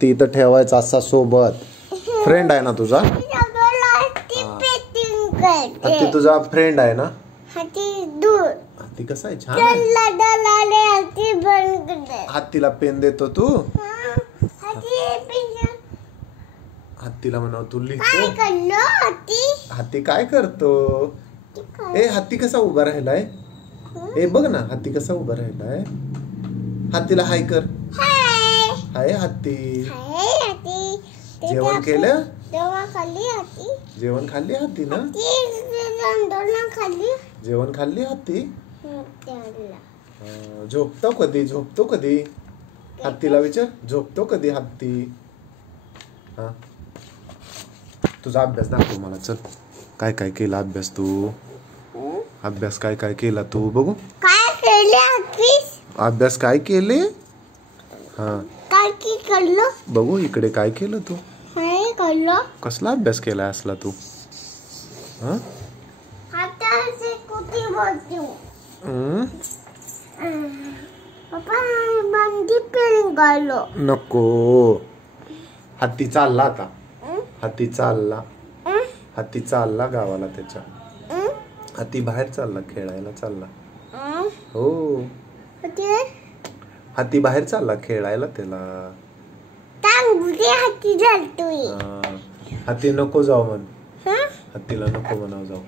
हत्ती इथं ठेवायचा असा सोबत. फ्रेंड आहे ना तुझा? हत्ती तुझा फ्रेंड आहे ना? हत्ती कसा आहे? छान आहे. हत्तीला पेन देतो तू? हत्तीला म्हणाव तू लिहितो. हत्ती काय करतो? ए हत्ती कसा उभा राहिलाय? ए बघ ना हत्ती कसा उभा राहिलाय. हत्तीला हाय कर. हाय हत्ती. जेवण केलं? जेवण खाल्ली हत्ती ना? जेवण खाल्ली हत्ती? झोपतो कधी? झोपतो कधी? हत्तीला विचार झोपतो कधी हत्ती? हा तुझा अभ्यास दाखव मला. चल काय काय केला अभ्यास तू? अभ्यास काय काय केला तू बघू? काय केले अभ्यास काय केले? हा काय की केलं बघू इकडे काय केलं तू? काय केलं? कसला अभ्यास केला असला तू? हा आता से कुठे बोलतो? पप्पा बंदी पेन गालो. नको. हत्ती चालला आता. हत्ती चालला. हत्ती चालला गावाला त्याच्या. हत्ती बाहेर चालला खेळायला चालला. हो हत्ती बाहेर चालला खेळायला त्याला. हत्ती जातोय. हत्ती नको जाऊ म्हण. हत्तीला नको म्हणाव जाऊ.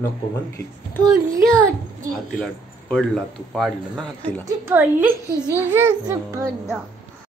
नको म्हण की. हत्तीला पडला तू पाडलं ना हत्तीला.